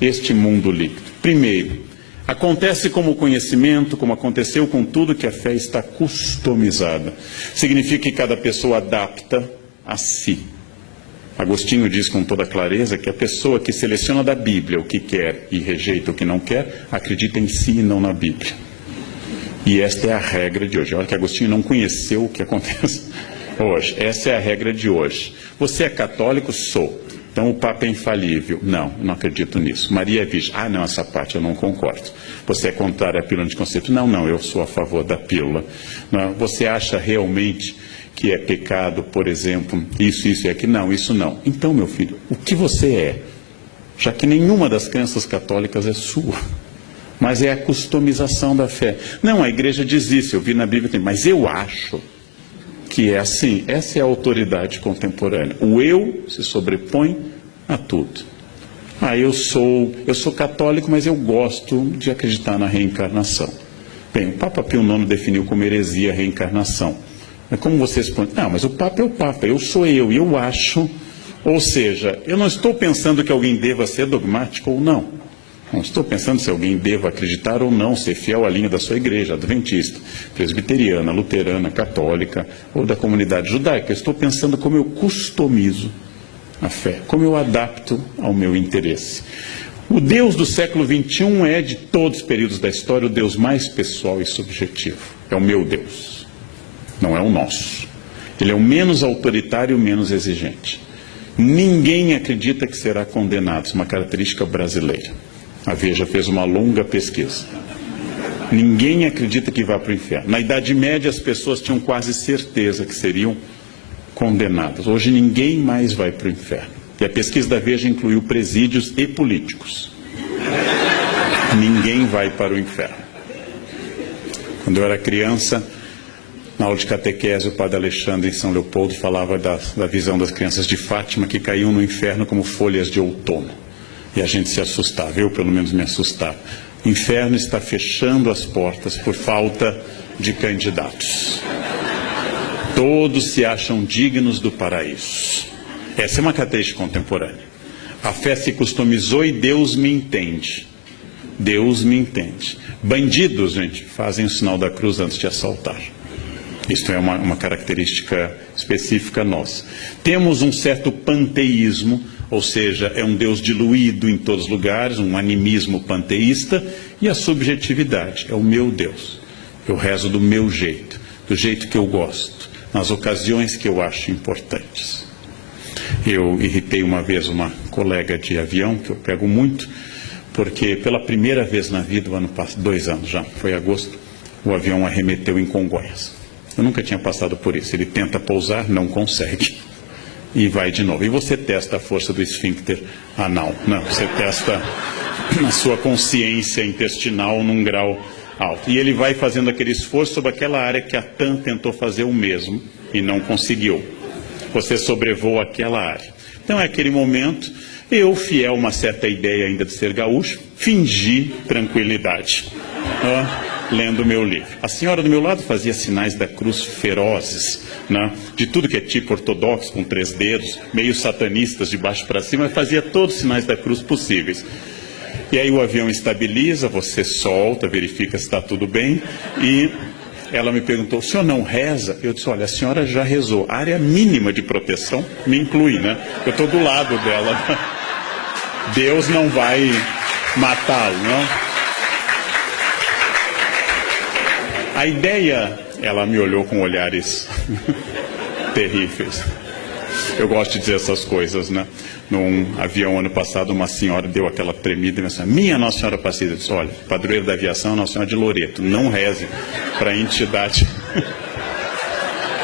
este mundo líquido? Primeiro, acontece como conhecimento, como aconteceu com tudo, que a fé está customizada. Significa que cada pessoa adapta a si. Agostinho diz com toda clareza que a pessoa que seleciona da Bíblia o que quer e rejeita o que não quer, acredita em si e não na Bíblia. E esta é a regra de hoje. Olha que Agostinho não conheceu o que acontece hoje. Essa é a regra de hoje. Você é católico? Sou. Então o Papa é infalível. Não, não acredito nisso. Maria é virgem. Ah, não, essa parte eu não concordo. Você é contrário à pílula anticonceptiva? Não, não, eu sou a favor da pílula. Não, você acha realmente que é pecado, por exemplo, isso e aquilo? Não, isso não. Então, meu filho, o que você é? Já que nenhuma das crenças católicas é sua. Mas é a customização da fé. Não, a igreja diz isso, eu vi na Bíblia, mas eu acho que é assim. Essa é a autoridade contemporânea. O eu se sobrepõe a tudo. Ah, eu sou católico, mas eu gosto de acreditar na reencarnação. Bem, o Papa Pio IX definiu como heresia a reencarnação. Mas como vocês respondem? Não, mas o Papa é o Papa, eu sou eu acho. Ou seja, eu não estou pensando que alguém deva ser dogmático ou não. Não estou pensando se alguém deva acreditar ou não, ser fiel à linha da sua igreja, adventista, presbiteriana, luterana, católica ou da comunidade judaica. Eu estou pensando como eu customizo a fé, como eu adapto ao meu interesse. O Deus do século XXI é, de todos os períodos da história, o Deus mais pessoal e subjetivo. É o meu Deus, não é o nosso. Ele é o menos autoritário e o menos exigente. Ninguém acredita que será condenado, isso é uma característica brasileira. A Veja fez uma longa pesquisa. Ninguém acredita que vá para o inferno. Na Idade Média, as pessoas tinham quase certeza que seriam condenadas. Hoje, ninguém mais vai para o inferno. E a pesquisa da Veja incluiu presídios e políticos. Ninguém vai para o inferno. Quando eu era criança, na aula de catequese, o padre Alexandre, em São Leopoldo, falava da visão das crianças de Fátima que caíam no inferno como folhas de outono. E a gente se assustava, eu pelo menos me assustava. O inferno está fechando as portas por falta de candidatos. Todos se acham dignos do paraíso. Essa é uma característica contemporânea. A fé se customizou e Deus me entende. Deus me entende. Bandidos, gente, fazem o sinal da cruz antes de assaltar. Isto é uma característica específica nossa. Temos um certo panteísmo, ou seja, é um Deus diluído em todos os lugares, um animismo panteísta, e a subjetividade, é o meu Deus. Eu rezo do meu jeito, do jeito que eu gosto, nas ocasiões que eu acho importantes. Eu irritei uma vez uma colega de avião, que eu pego muito, porque pela primeira vez na vida, 2 anos já, foi agosto, o avião arremeteu em Congonhas. Eu nunca tinha passado por isso. Ele tenta pousar, não consegue. E vai de novo. E você testa a força do esfíncter anal. Não, você testa a sua consciência intestinal num grau alto. E ele vai fazendo aquele esforço sobre aquela área que a TAM tentou fazer o mesmo e não conseguiu. Você sobrevoa aquela área. Então, é aquele momento, eu, fiel a uma certa ideia ainda de ser gaúcho, fingi tranquilidade. Lendo o meu livro. A senhora do meu lado fazia sinais da cruz ferozes, né? De tudo que é tipo ortodoxo, com 3 dedos, meio satanistas de baixo para cima, fazia todos os sinais da cruz possíveis. E aí o avião estabiliza, você solta, verifica se está tudo bem, e ela me perguntou, o senhor não reza? Eu disse, olha, a senhora já rezou. A área mínima de proteção me inclui, né? Eu estou do lado dela. Deus não vai matá-lo, não? A ideia, ela me olhou com olhares terríveis. Eu gosto de dizer essas coisas, né? Num avião, ano passado, uma senhora deu aquela tremida e disse, minha Nossa Senhora Aparecida. Eu disse, olha, padroeiro da aviação é Nossa Senhora de Loreto. Não reze para a entidade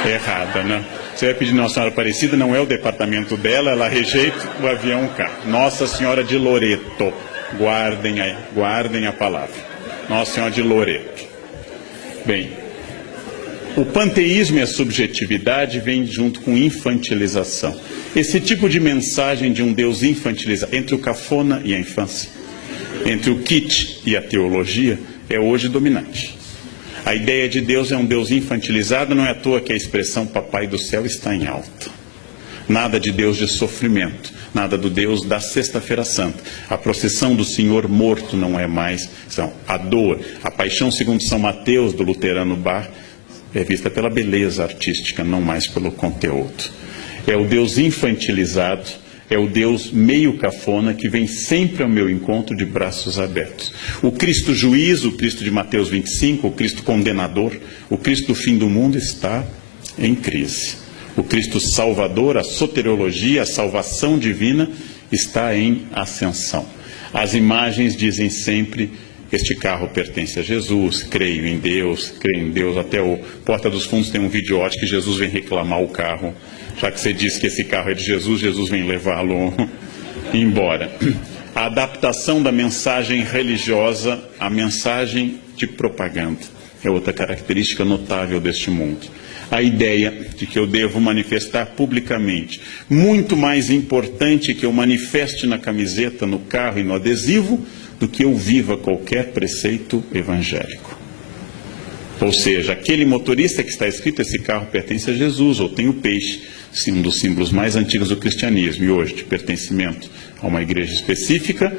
errada, né? Você vai pedir Nossa Senhora Aparecida, não é o departamento dela, ela rejeita, o avião cai. Nossa Senhora de Loreto. Guardem a palavra. Nossa Senhora de Loreto. Bem, o panteísmo e a subjetividade vêm junto com infantilização. Esse tipo de mensagem de um Deus infantilizado, entre o cafona e a infância, entre o kitsch e a teologia, é hoje dominante. A ideia de Deus é um Deus infantilizado, não é à toa que a expressão Papai do Céu está em alta. Nada de Deus de sofrimento, nada do Deus da Sexta-feira Santa. A procissão do Senhor morto não é mais, a dor, a paixão segundo São Mateus, do luterano Bach, é vista pela beleza artística, não mais pelo conteúdo. É o Deus infantilizado, é o Deus meio cafona que vem sempre ao meu encontro de braços abertos. O Cristo juiz, o Cristo de Mateus 25, o Cristo condenador, o Cristo do fim do mundo está em crise. O Cristo salvador, a soteriologia, a salvação divina está em ascensão. As imagens dizem sempre: este carro pertence a Jesus, creio em Deus, até o Porta dos Fundos tem um vídeo ótimo que Jesus vem reclamar o carro, já que você disse que esse carro é de Jesus, Jesus vem levá-lo embora. A adaptação da mensagem religiosa à mensagem de propaganda é outra característica notável deste mundo. A ideia de que eu devo manifestar publicamente, muito mais importante que eu manifeste na camiseta, no carro e no adesivo, do que eu viva qualquer preceito evangélico. Ou seja, aquele motorista que está escrito, esse carro pertence a Jesus, ou tem o peixe, um dos símbolos mais antigos do cristianismo, e hoje de pertencimento a uma igreja específica,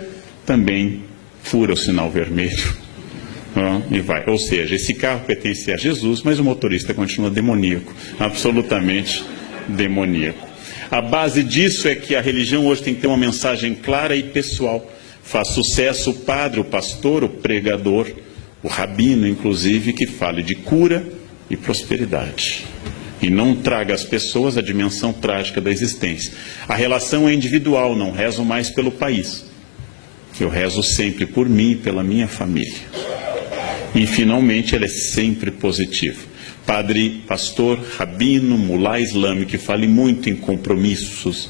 também fura o sinal vermelho. E vai. Ou seja, esse carro pertence a Jesus, mas o motorista continua demoníaco, absolutamente demoníaco. A base disso é que a religião hoje tem que ter uma mensagem clara e pessoal. Faz sucesso o padre, o pastor, o pregador, o rabino, inclusive, que fale de cura e prosperidade. E não traga às pessoas a dimensão trágica da existência. A relação é individual, não rezo mais pelo país. Eu rezo sempre por mim e pela minha família. E, finalmente, ela é sempre positiva. Padre, pastor, rabino, mulá islâmico, que fale muito em compromissos,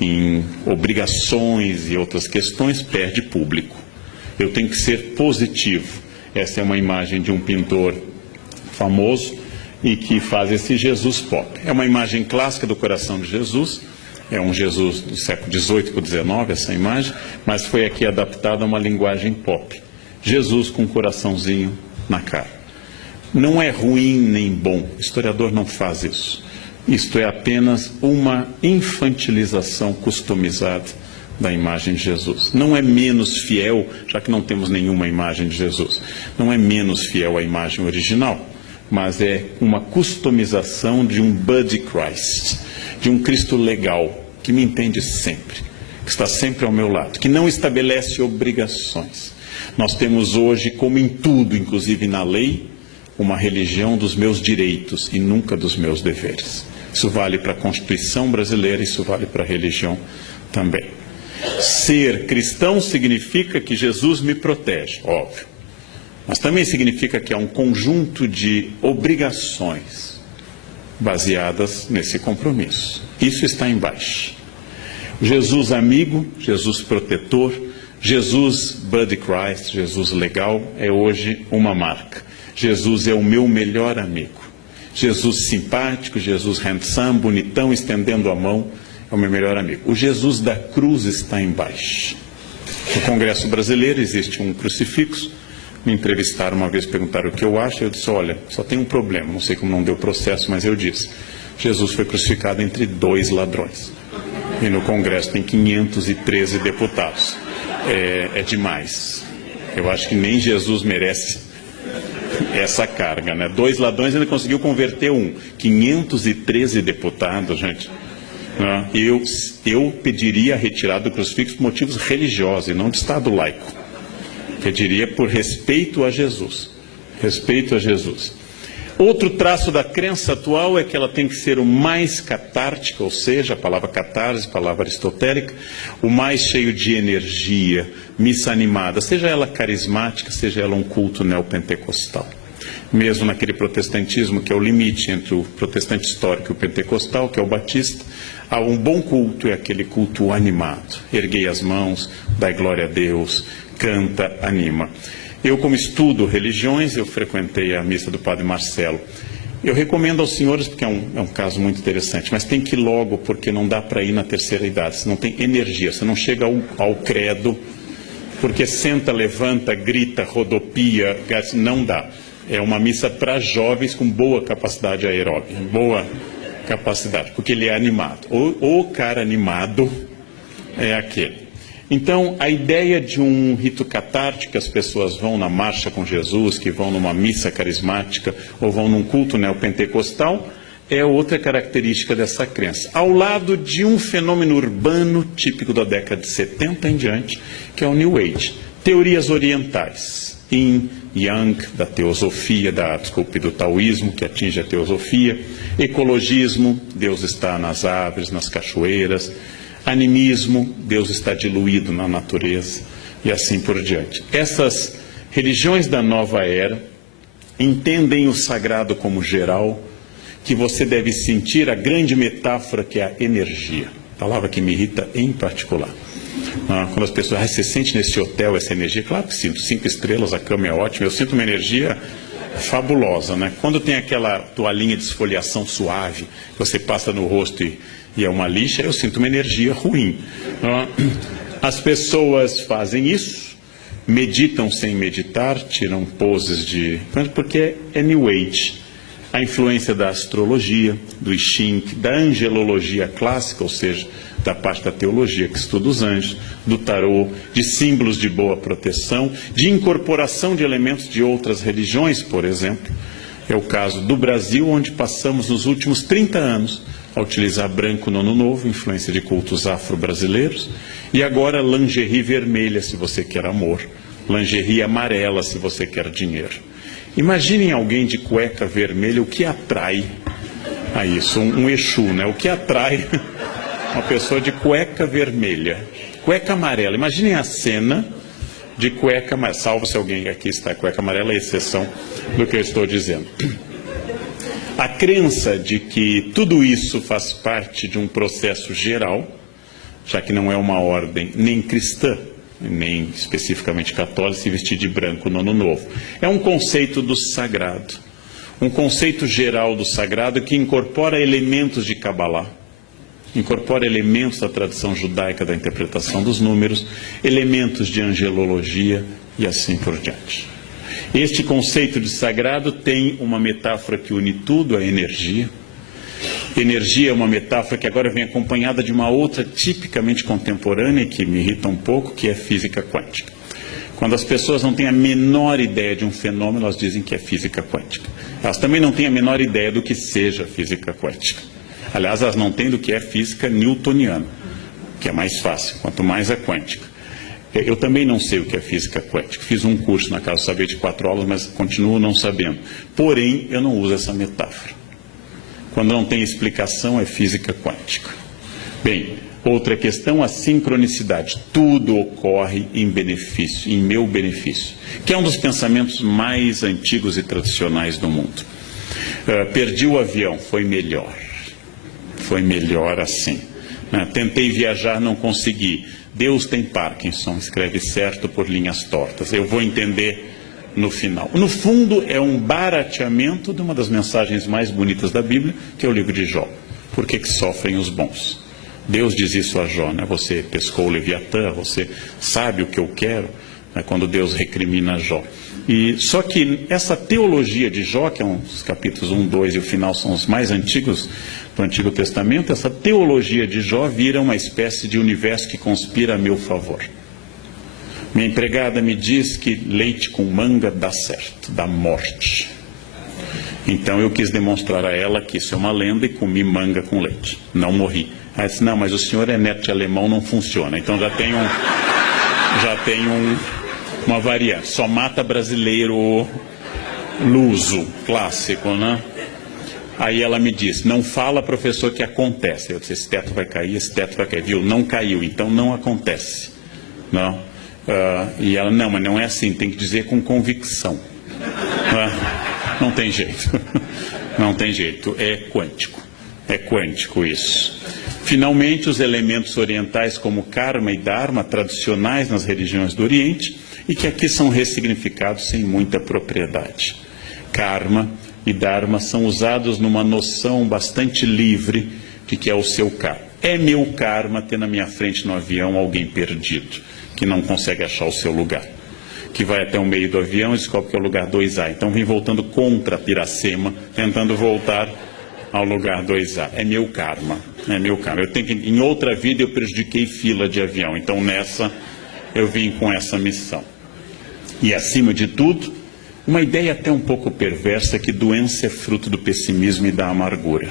em obrigações e outras questões, perde público. Eu tenho que ser positivo. Essa é uma imagem de um pintor famoso e que faz esse Jesus pop. É uma imagem clássica do coração de Jesus, é um Jesus do século XVIII para o XIX, essa imagem, mas foi aqui adaptada a uma linguagem pop. Jesus com um coraçãozinho na cara. Não é ruim nem bom, o historiador não faz isso. Isto é apenas uma infantilização customizada da imagem de Jesus. Não é menos fiel, já que não temos nenhuma imagem de Jesus. Não é menos fiel à imagem original, mas é uma customização de um Buddy Christ, de um Cristo legal, que me entende sempre, que está sempre ao meu lado, que não estabelece obrigações. Nós temos hoje, como em tudo, inclusive na lei, uma religião dos meus direitos e nunca dos meus deveres. Isso vale para a Constituição brasileira, isso vale para a religião também. Ser cristão significa que Jesus me protege, óbvio. Mas também significa que há um conjunto de obrigações baseadas nesse compromisso. Isso está embaixo. Jesus amigo, Jesus protetor, Jesus Buddy Christ, Jesus legal, é hoje uma marca. Jesus é o meu melhor amigo. Jesus simpático, Jesus handsome, bonitão, estendendo a mão, é o meu melhor amigo. O Jesus da cruz está embaixo. No Congresso Brasileiro existe um crucifixo. Me entrevistaram uma vez, perguntaram o que eu acho. Eu disse, olha, só tem um problema, não sei como não deu processo, mas eu disse, Jesus foi crucificado entre 2 ladrões. E no Congresso tem 513 deputados. É demais. Eu acho que nem Jesus merece essa carga, né? 2 ladrões ainda conseguiu converter um. 513 deputados, gente. Eu pediria a retirada do crucifixo por motivos religiosos e não de Estado laico. Pediria por respeito a Jesus. Respeito a Jesus. Outro traço da crença atual é que ela tem que ser o mais catártica, ou seja, a palavra catarse, palavra aristotélica, o mais cheio de energia, missa animada, seja ela carismática, seja ela um culto neopentecostal. Mesmo naquele protestantismo que é o limite entre o protestante histórico e o pentecostal, que é o batista, há um bom culto, é aquele culto animado. Erguei as mãos, dai glória a Deus, canta, anima. Eu, como estudo religiões, eu frequentei a missa do Padre Marcelo. Eu recomendo aos senhores, porque é um caso muito interessante, mas tem que ir logo, porque não dá para ir na terceira idade, você não tem energia, você não chega ao credo, porque senta, levanta, grita, rodopia, não dá. É uma missa para jovens com boa capacidade aeróbica, boa capacidade, porque ele é animado. O cara animado é aquele. Então, a ideia de um rito catártico, que as pessoas vão na marcha com Jesus, que vão numa missa carismática ou vão num culto neopentecostal, é outra característica dessa crença. Ao lado de um fenômeno urbano típico da década de 70 em diante, que é o New Age. Teorias orientais, Yin, Yang, da teosofia, do taoísmo, que atinge a teosofia, ecologismo, Deus está nas árvores, nas cachoeiras, animismo, Deus está diluído na natureza, e assim por diante. Essas religiões da nova era entendem o sagrado como geral, que você deve sentir a grande metáfora que é a energia, palavra que me irrita em particular. Quando as pessoas, você sente nesse hotel essa energia? Claro que sinto, 5 estrelas, a cama é ótima, eu sinto uma energia fabulosa, né? Quando tem aquela toalhinha de esfoliação suave, que você passa no rosto e é uma lixa, eu sinto uma energia ruim. As pessoas fazem isso, meditam sem meditar, tiram poses porque é New Age. A influência da astrologia, do I Ching, da angelologia clássica, ou seja, da parte da teologia que estuda os anjos, do tarô, de símbolos de boa proteção, de incorporação de elementos de outras religiões, por exemplo. É o caso do Brasil, onde passamos nos últimos 30 anos a utilizar branco no Ano Novo, influência de cultos afro-brasileiros, e agora lingerie vermelha, se você quer amor, lingerie amarela, se você quer dinheiro. Imaginem alguém de cueca vermelha, o que atrai a isso? Um Exu, né? O que atrai uma pessoa de cueca vermelha? Cueca amarela. Imaginem a cena de cueca amarela, salvo se alguém aqui está cueca amarela, é exceção do que eu estou dizendo. A crença de que tudo isso faz parte de um processo geral, já que não é uma ordem nem cristã, nem especificamente católica, se vestir de branco no Ano Novo. É um conceito do sagrado, um conceito geral do sagrado que incorpora elementos de Kabbalah, incorpora elementos da tradição judaica da interpretação dos números, elementos de angelologia e assim por diante. Este conceito de sagrado tem uma metáfora que une tudo, a energia. Energia é uma metáfora que agora vem acompanhada de uma outra tipicamente contemporânea, que me irrita um pouco, que é física quântica. Quando as pessoas não têm a menor ideia de um fenômeno, elas dizem que é física quântica. Elas também não têm a menor ideia do que seja física quântica. Aliás, elas não têm do que é física newtoniana, que é mais fácil, quanto mais a quântica. Eu também não sei o que é física quântica. Fiz um curso na Casa do Saber de 4 aulas, mas continuo não sabendo. Porém, eu não uso essa metáfora. Quando não tem explicação, é física quântica. Bem, outra questão, a sincronicidade. Tudo ocorre em benefício, em meu benefício, que é um dos pensamentos mais antigos e tradicionais do mundo. Perdi o avião, foi melhor. Foi melhor assim. Tentei viajar, não consegui. Deus tem Parkinson, escreve certo por linhas tortas. Eu vou entender no final. No fundo, é um barateamento de uma das mensagens mais bonitas da Bíblia, que é o livro de Jó. Por que sofrem os bons? Deus diz isso a Jó, né? Você pescou o Leviatã, você sabe o que eu quero, né? Quando Deus recrimina Jó. Só que essa teologia de Jó, que é os capítulos 1, 2 e o final são os mais antigos do Antigo Testamento, essa teologia de Jó vira uma espécie de universo que conspira a meu favor. Minha empregada me diz que leite com manga dá certo, dá morte. Então eu quis demonstrar a ela que isso é uma lenda e comi manga com leite. Não morri. Ela disse, não, mas o senhor é neto de alemão, não funciona. Então já tem uma variante. Só mata brasileiro luso, clássico, né? Aí ela me disse, não fala, professor, que acontece. Eu disse, esse teto vai cair, viu? Não caiu, então não acontece. Não. E ela, não, mas não é assim, tem que dizer com convicção. Não tem jeito. Não tem jeito, é quântico isso. Finalmente, os elementos orientais como karma e dharma, tradicionais nas religiões do Oriente, e que aqui são ressignificados sem muita propriedade. Karma e dharma são usados numa noção bastante livre de que é o seu karma. É meu karma ter na minha frente no avião alguém perdido, que não consegue achar o seu lugar, que vai até o meio do avião e descobre que é o lugar 2A. Então vem voltando contra Piracema, tentando voltar ao lugar 2A. É meu karma. É meu karma. Eu tenho que, em outra vida eu prejudiquei fila de avião. Então nessa eu vim com essa missão. E acima de tudo, uma ideia até um pouco perversa que doença é fruto do pessimismo e da amargura.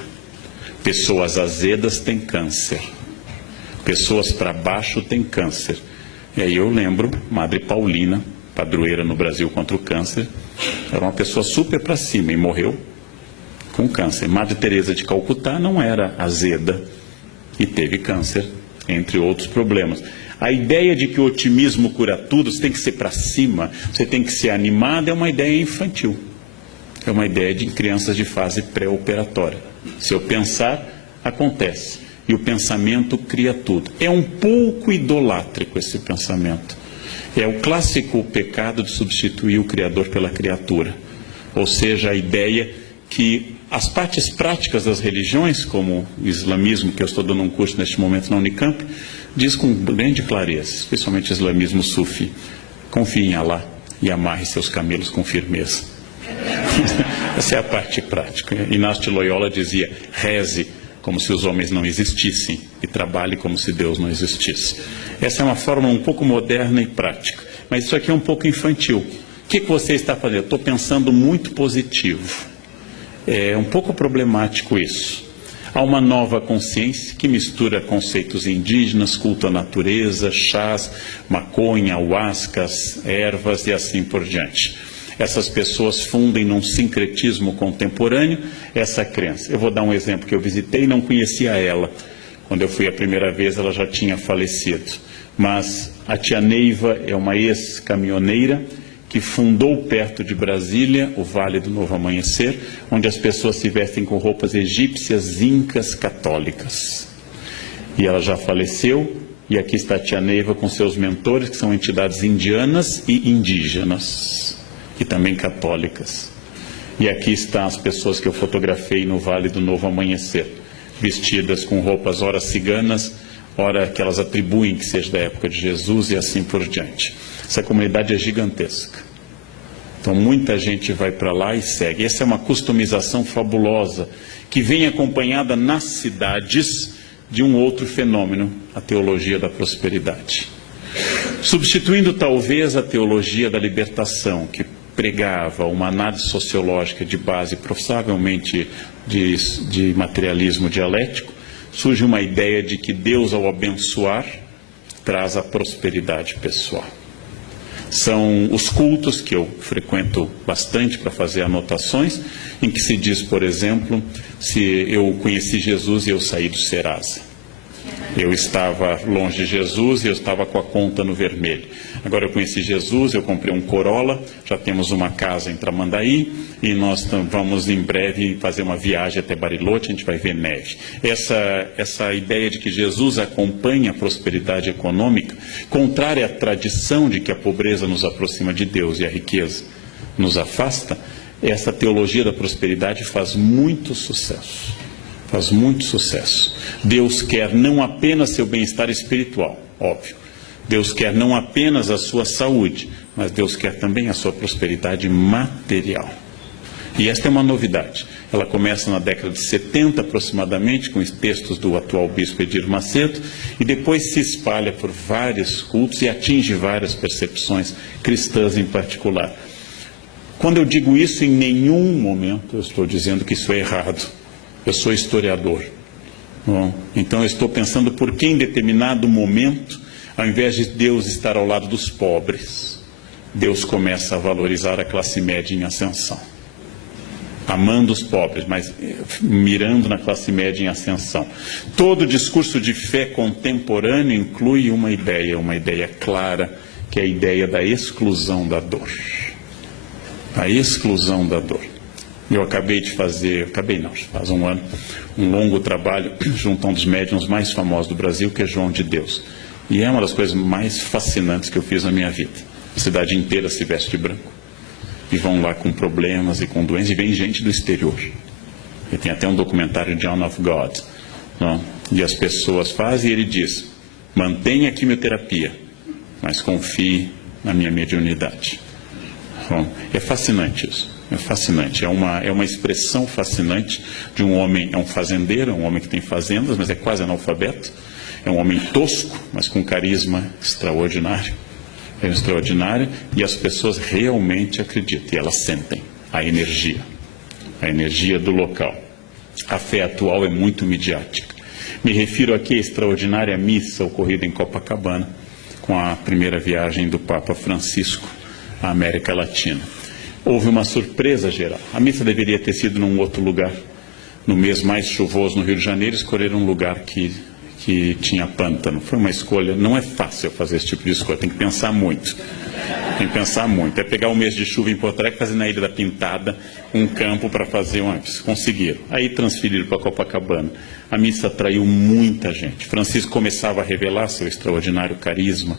Pessoas azedas têm câncer. Pessoas para baixo têm câncer. E aí eu lembro, Madre Paulina, padroeira no Brasil contra o câncer, era uma pessoa super para cima e morreu com câncer. Madre Teresa de Calcutá não era azeda e teve câncer, entre outros problemas. A ideia de que o otimismo cura tudo, você tem que ser para cima, você tem que ser animado, é uma ideia infantil. É uma ideia de crianças de fase pré-operatória. Se eu pensar, acontece. E o pensamento cria tudo. É um pouco idolátrico esse pensamento. É o clássico pecado de substituir o Criador pela criatura. Ou seja, a ideia que as partes práticas das religiões, como o islamismo, que eu estou dando um curso neste momento na Unicamp, diz com grande clareza, especialmente o islamismo sufi, confie em Allah e amarre seus camelos com firmeza. Essa é a parte prática. Inácio de Loyola dizia, reze como se os homens não existissem e trabalhe como se Deus não existisse. Essa é uma forma um pouco moderna e prática, mas isso aqui é um pouco infantil. O que você está fazendo? Eu estou pensando muito positivo. É um pouco problemático isso. Há uma nova consciência que mistura conceitos indígenas, culto à natureza, chás, maconha, ayahuascas, ervas e assim por diante. Essas pessoas fundem num sincretismo contemporâneo essa crença. Eu vou dar um exemplo que eu visitei e não conhecia ela. Quando eu fui a primeira vez, ela já tinha falecido. Mas a tia Neiva é uma ex-caminhoneira que fundou perto de Brasília o Vale do Novo Amanhecer, onde as pessoas se vestem com roupas egípcias, incas, católicas. E ela já faleceu, e aqui está a tia Neiva com seus mentores, que são entidades indianas e indígenas, e também católicas. E aqui estão as pessoas que eu fotografei no Vale do Novo Amanhecer, vestidas com roupas ora ciganas, ora que elas atribuem que seja da época de Jesus e assim por diante. Essa comunidade é gigantesca. Então muita gente vai para lá e segue. Essa é uma customização fabulosa, que vem acompanhada nas cidades de um outro fenômeno, a teologia da prosperidade. Substituindo talvez a teologia da libertação, que pregava uma análise sociológica de base provavelmente de materialismo dialético, surge uma ideia de que Deus, ao abençoar, traz a prosperidade pessoal. São os cultos que eu frequento bastante para fazer anotações, em que se diz, por exemplo, se eu conheci Jesus e eu saí do Serasa. Eu estava longe de Jesus e eu estava com a conta no vermelho. Agora eu conheci Jesus, eu comprei um Corolla, já temos uma casa em Tramandaí e nós vamos em breve fazer uma viagem até Bariloche, a gente vai ver neve. Essa ideia de que Jesus acompanha a prosperidade econômica, contrária à tradição de que a pobreza nos aproxima de Deus e a riqueza nos afasta, essa teologia da prosperidade faz muito sucesso. Faz muito sucesso. Deus quer não apenas seu bem-estar espiritual, óbvio. Deus quer não apenas a sua saúde, mas Deus quer também a sua prosperidade material. E esta é uma novidade. Ela começa na década de 70 aproximadamente, com os textos do atual bispo Edir Macedo, e depois se espalha por vários cultos e atinge várias percepções cristãs em particular. Quando eu digo isso, em nenhum momento eu estou dizendo que isso é errado. Eu sou historiador. Bom, então eu estou pensando por que em determinado momento, ao invés de Deus estar ao lado dos pobres, Deus começa a valorizar a classe média em ascensão. Amando os pobres, mas mirando na classe média em ascensão. Todo discurso de fé contemporâneo inclui uma ideia clara, que é a ideia da exclusão da dor. A exclusão da dor. Eu acabei de fazer, faz um ano, um longo trabalho junto a um dos médiuns mais famosos do Brasil, que é João de Deus. E é uma das coisas mais fascinantes que eu fiz na minha vida. A cidade inteira se veste de branco. E vão lá com problemas e com doenças, e vem gente do exterior. E tem até um documentário, John of God. Não? E as pessoas fazem e ele diz, mantenha a quimioterapia, mas confie na minha mediunidade. Bom, é fascinante isso. É fascinante, é uma expressão fascinante de um homem, é um fazendeiro, é um homem que tem fazendas, mas é quase analfabeto, é um homem tosco, mas com carisma extraordinário, e as pessoas realmente acreditam, e elas sentem a energia do local. A fé atual é muito midiática. Me refiro aqui à extraordinária missa ocorrida em Copacabana, com a primeira viagem do Papa Francisco à América Latina. Houve uma surpresa geral. A missa deveria ter sido num outro lugar. No mês mais chuvoso no Rio de Janeiro, escolheram um lugar que tinha pântano. Foi uma escolha, não é fácil fazer esse tipo de escolha, tem que pensar muito. É pegar um mês de chuva em Porto Alegre e fazer na Ilha da Pintada um campo para fazer conseguiram. Aí transferiram para Copacabana. A missa atraiu muita gente. Francisco começava a revelar seu extraordinário carisma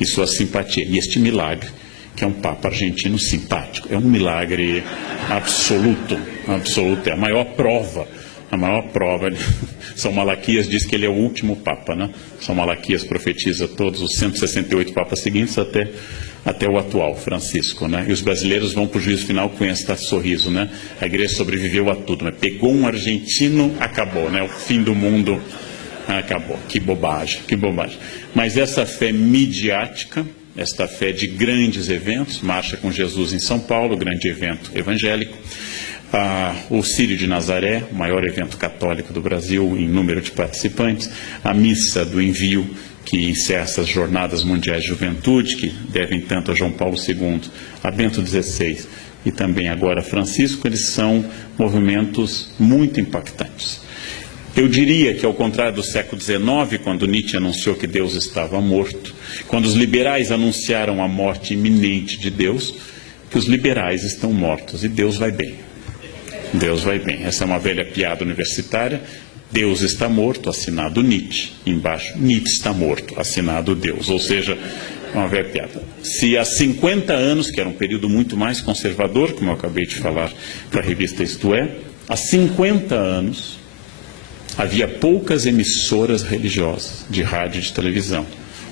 e sua simpatia. E este milagre, que é um Papa argentino simpático, é um milagre absoluto, é a maior prova. São Malaquias diz que ele é o último Papa, né? São Malaquias profetiza todos os 168 Papas seguintes até o atual, Francisco, né? E os brasileiros vão para o juízo final com esse sorriso, né? A igreja sobreviveu a tudo, mas pegou um argentino, acabou, né? O fim do mundo acabou. Que bobagem. Mas essa fé midiática, esta fé de grandes eventos, Marcha com Jesus em São Paulo, grande evento evangélico, o Círio de Nazaré, o maior evento católico do Brasil em número de participantes, a Missa do Envio, que encerra essas Jornadas Mundiais de Juventude, que devem tanto a João Paulo II, a Bento XVI e também agora a Francisco, eles são movimentos muito impactantes. Eu diria que, ao contrário do século XIX, quando Nietzsche anunciou que Deus estava morto, quando os liberais anunciaram a morte iminente de Deus, que os liberais estão mortos e Deus vai bem. Deus vai bem. Essa é uma velha piada universitária. Deus está morto, assinado Nietzsche. Embaixo, Nietzsche está morto, assinado Deus. Ou seja, uma velha piada. Se há 50 anos, que era um período muito mais conservador, como eu acabei de falar para a revista Isto É, há 50 anos havia poucas emissoras religiosas de rádio e de televisão.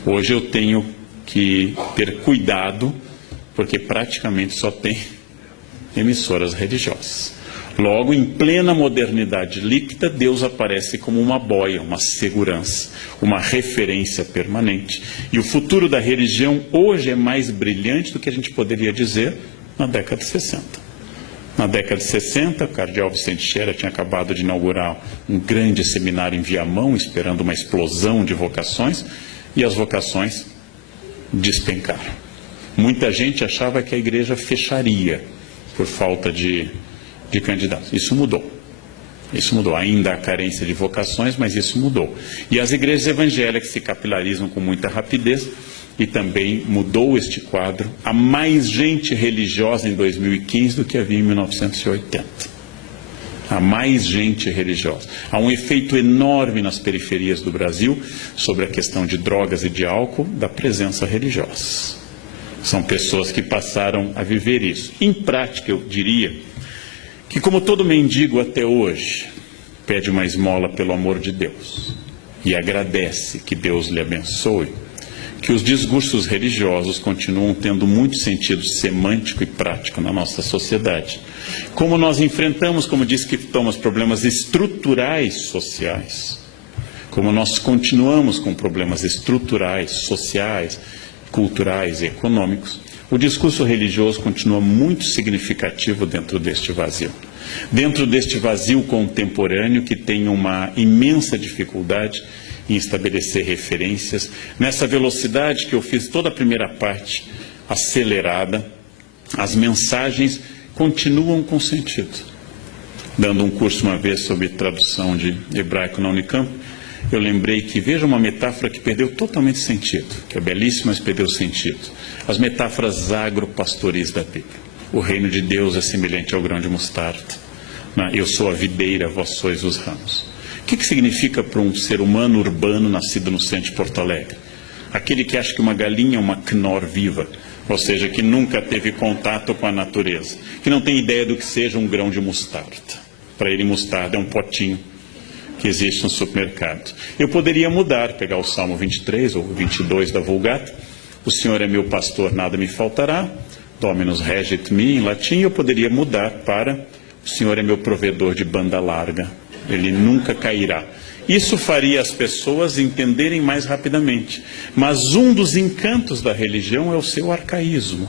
Hoje eu tenho que ter cuidado, porque praticamente só tem emissoras religiosas. Logo, em plena modernidade líquida, Deus aparece como uma boia, uma segurança, uma referência permanente. E o futuro da religião hoje é mais brilhante do que a gente poderia dizer na década de 60. Na década de 60, o cardeal Vicente Scherer tinha acabado de inaugurar um grande seminário em Viamão, esperando uma explosão de vocações, e as vocações despencaram. Muita gente achava que a igreja fecharia por falta de candidatos. Isso mudou. Ainda há carência de vocações, mas isso mudou. E as igrejas evangélicas se capilarizam com muita rapidez e também mudou este quadro. Há mais gente religiosa em 2015 do que havia em 1980. Há mais gente religiosa. Há um efeito enorme nas periferias do Brasil sobre a questão de drogas e de álcool, da presença religiosa. São pessoas que passaram a viver isso. Em prática, eu diria que, como todo mendigo até hoje, pede uma esmola pelo amor de Deus e agradece que Deus lhe abençoe, que os discursos religiosos continuam tendo muito sentido semântico e prático na nossa sociedade. Como nós enfrentamos, como disse que Thomas, problemas estruturais sociais, como nós continuamos com problemas estruturais, sociais, culturais e econômicos, o discurso religioso continua muito significativo dentro deste vazio. Dentro deste vazio contemporâneo que tem uma imensa dificuldade em estabelecer referências, nessa velocidade que eu fiz toda a primeira parte acelerada, as mensagens continuam com sentido. Dando um curso uma vez sobre tradução de hebraico na Unicamp, eu lembrei que, veja uma metáfora que perdeu totalmente sentido, que é belíssima, mas perdeu sentido. As metáforas agropastoris da Bíblia. O reino de Deus é semelhante ao grão de mostarda. Eu sou a videira, vós sois os ramos. O que significa para um ser humano urbano nascido no centro de Porto Alegre? Aquele que acha que uma galinha é uma Knorr viva, ou seja, que nunca teve contato com a natureza, que não tem ideia do que seja um grão de mostarda. Para ele, mostarda é um potinho que existe no supermercado. Eu poderia mudar, pegar o Salmo 23 ou 22 da Vulgata. O Senhor é meu pastor, nada me faltará. Dominus regit me, em latim, eu poderia mudar para o Senhor é meu provedor de banda larga, Ele nunca cairá. Isso faria as pessoas entenderem mais rapidamente. Mas um dos encantos da religião é o seu arcaísmo.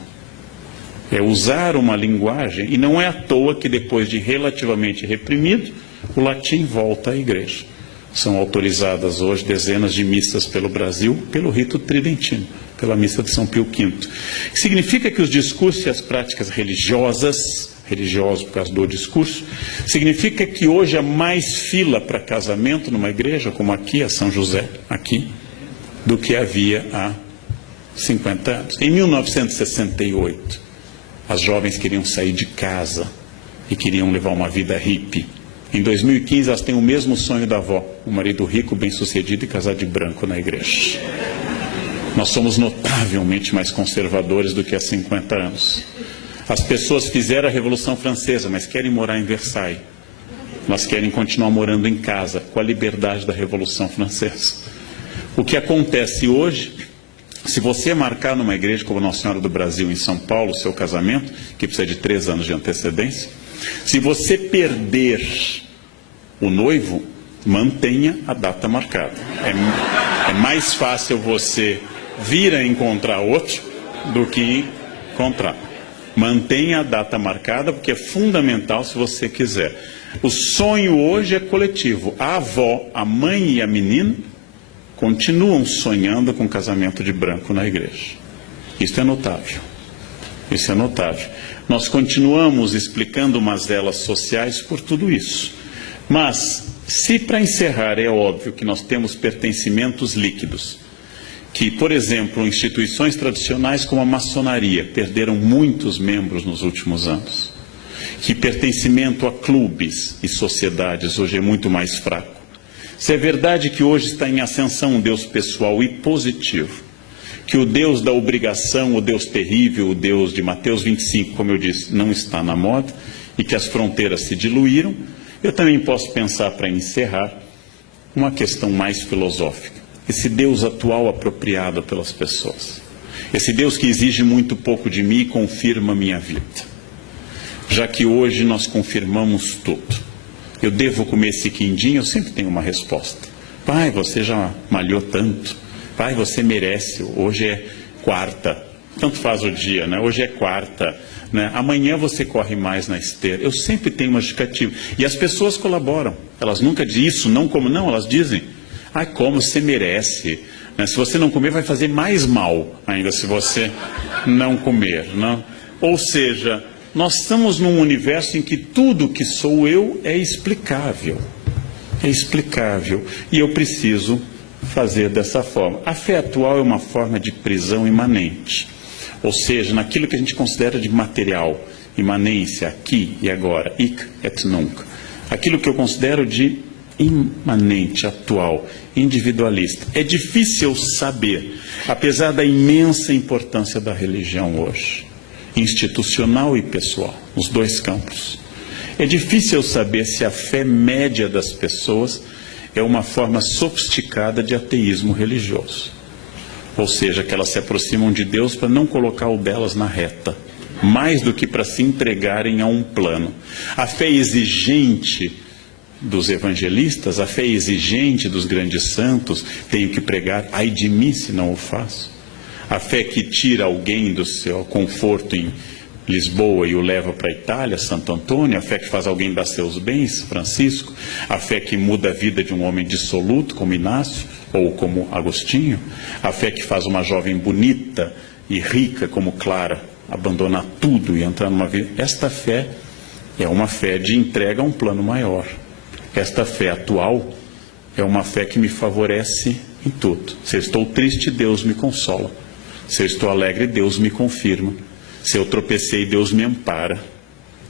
É usar uma linguagem, e não é à toa que depois de relativamente reprimido, o latim volta à igreja. São autorizadas hoje dezenas de missas pelo Brasil, pelo rito tridentino, pela missa de São Pio V. Significa que os discursos e as práticas religiosos por causa do discurso, significa que hoje há mais fila para casamento numa igreja, como aqui, a São José, aqui, do que havia há 50 anos. Em 1968, as jovens queriam sair de casa e queriam levar uma vida hippie. Em 2015, elas têm o mesmo sonho da avó, um marido rico, bem-sucedido e casar de branco na igreja. Nós somos notavelmente mais conservadores do que há 50 anos. As pessoas fizeram a Revolução Francesa, mas querem morar em Versailles. Elas querem continuar morando em casa, com a liberdade da Revolução Francesa. O que acontece hoje, se você marcar numa igreja como Nossa Senhora do Brasil, em São Paulo, seu casamento, que precisa de 3 anos de antecedência, se você perder o noivo, mantenha a data marcada. É mais fácil você vir a encontrar outro do que encontrar. Mantenha a data marcada, porque é fundamental se você quiser. O sonho hoje é coletivo. A avó, a mãe e a menina continuam sonhando com casamento de branco na igreja. Isso é notável. Isso é notável. Nós continuamos explicando mazelas sociais por tudo isso. Mas, se para encerrar é óbvio que nós temos pertencimentos líquidos, que, por exemplo, instituições tradicionais como a maçonaria perderam muitos membros nos últimos anos, que pertencimento a clubes e sociedades hoje é muito mais fraco. Se é verdade que hoje está em ascensão um Deus pessoal e positivo, que o Deus da obrigação, o Deus terrível, o Deus de Mateus 25, como eu disse, não está na moda, e que as fronteiras se diluíram, eu também posso pensar, para encerrar, uma questão mais filosófica. Esse Deus atual apropriado pelas pessoas. Esse Deus que exige muito pouco de mim e confirma a minha vida. Já que hoje nós confirmamos tudo. Eu devo comer esse quindim? Eu sempre tenho uma resposta. Pai, você já malhou tanto. Pai, você merece. Hoje é quarta. Tanto faz o dia, né? Hoje é quarta. Né? Amanhã você corre mais na esteira. Eu sempre tenho uma justificativa. E as pessoas colaboram. Elas nunca dizem isso, não como não. Elas dizem... Ah, como você merece. Né? Se você não comer, vai fazer mais mal ainda se você não comer. Não? Ou seja, nós estamos num universo em que tudo que sou eu é explicável. É explicável. E eu preciso fazer dessa forma. A fé atual é uma forma de prisão imanente. Ou seja, naquilo que a gente considera de material, imanência, aqui e agora, hic et nunc. Aquilo que eu considero de imanente, atual, individualista. É difícil saber, apesar da imensa importância da religião hoje, institucional e pessoal, nos dois campos. É difícil saber se a fé média das pessoas é uma forma sofisticada de ateísmo religioso. Ou seja, que elas se aproximam de Deus para não colocar o delas na reta, mais do que para se entregarem a um plano. A fé exigente dos evangelistas, a fé exigente dos grandes santos, tenho que pregar, ai de mim se não o faço. A fé que tira alguém do seu conforto em Lisboa e o leva para a Itália, Santo Antônio, a fé que faz alguém dar seus bens, Francisco, a fé que muda a vida de um homem dissoluto, como Inácio, ou como Agostinho, a fé que faz uma jovem bonita e rica, como Clara, abandonar tudo e entrar numa vida. Esta fé é uma fé de entrega a um plano maior. Esta fé atual é uma fé que me favorece em tudo. Se eu estou triste, Deus me consola. Se eu estou alegre, Deus me confirma. Se eu tropecei, Deus me ampara.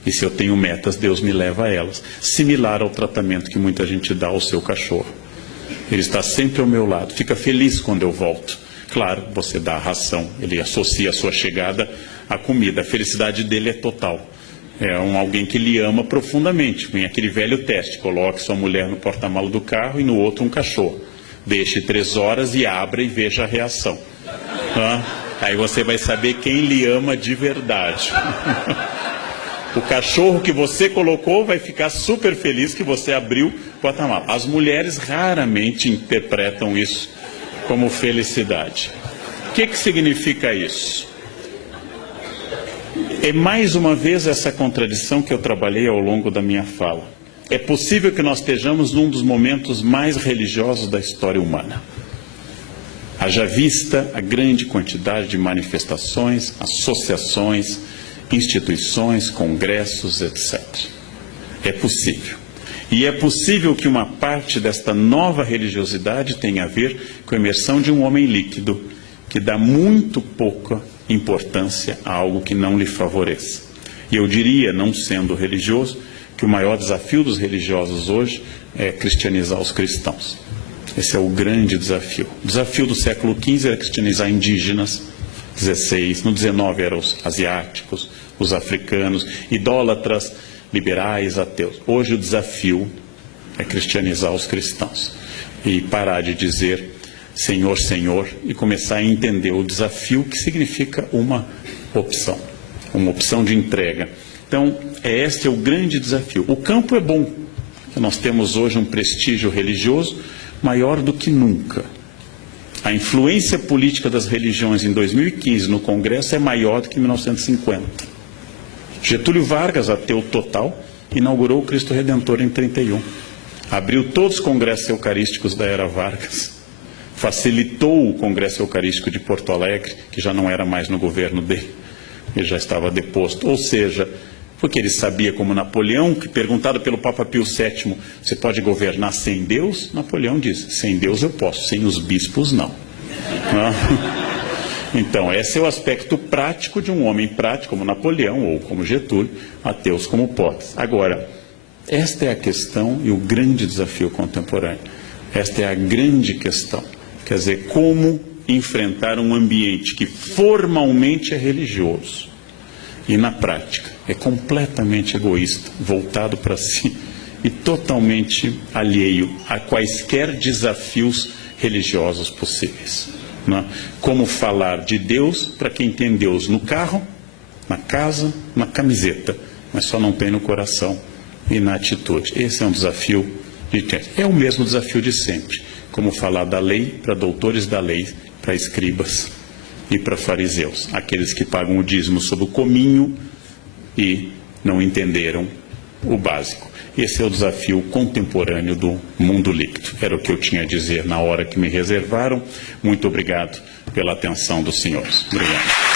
E se eu tenho metas, Deus me leva a elas. Similar ao tratamento que muita gente dá ao seu cachorro. Ele está sempre ao meu lado. Fica feliz quando eu volto. Claro, você dá a ração. Ele associa a sua chegada à comida. A felicidade dele é total. É alguém que lhe ama profundamente. Vem aquele velho teste. Coloque sua mulher no porta-malas do carro e no outro um cachorro. Deixe 3 horas e abra e veja a reação. Aí você vai saber quem lhe ama de verdade. O cachorro que você colocou vai ficar super feliz que você abriu o porta-malas. As mulheres raramente interpretam isso como felicidade. O que significa isso? É mais uma vez essa contradição que eu trabalhei ao longo da minha fala. É possível que nós estejamos num dos momentos mais religiosos da história humana. Haja vista a grande quantidade de manifestações, associações, instituições, congressos, etc. É possível. E é possível que uma parte desta nova religiosidade tenha a ver com a imersão de um homem líquido, que dá muito pouca importância a algo que não lhe favoreça. E eu diria, não sendo religioso, que o maior desafio dos religiosos hoje é cristianizar os cristãos. Esse é o grande desafio. O desafio do século XV era cristianizar indígenas, XVI, no XIX eram os asiáticos, os africanos, idólatras, liberais, ateus. Hoje o desafio é cristianizar os cristãos e parar de dizer Senhor, Senhor, e começar a entender o desafio que significa uma opção de entrega. Então, este é o grande desafio. O campo é bom, nós temos hoje um prestígio religioso maior do que nunca. A influência política das religiões em 2015 no Congresso é maior do que em 1950. Getúlio Vargas, ateu total, inaugurou o Cristo Redentor em 31. Abriu todos os congressos eucarísticos da era Vargas. Facilitou o Congresso Eucarístico de Porto Alegre, que já não era mais no governo dele, ele já estava deposto. Ou seja, porque ele sabia, como Napoleão, que perguntado pelo Papa Pio VII, você pode governar sem Deus? Napoleão diz, sem Deus eu posso, sem os bispos não. Então, esse é o aspecto prático de um homem prático, como Napoleão ou como Getúlio, ateus como Potts. Agora, esta é a questão e o grande desafio contemporâneo. Esta é a grande questão. Quer dizer, como enfrentar um ambiente que formalmente é religioso e na prática é completamente egoísta, voltado para si e totalmente alheio a quaisquer desafios religiosos possíveis. Né? Como falar de Deus para quem tem Deus no carro, na casa, na camiseta, mas só não tem no coração e na atitude. Esse é um desafio de tempo. É o mesmo desafio de sempre. Como falar da lei para doutores da lei, para escribas e para fariseus, aqueles que pagam o dízimo sob o cominho e não entenderam o básico. Esse é o desafio contemporâneo do mundo líquido. Era o que eu tinha a dizer na hora que me reservaram. Muito obrigado pela atenção dos senhores. Obrigado.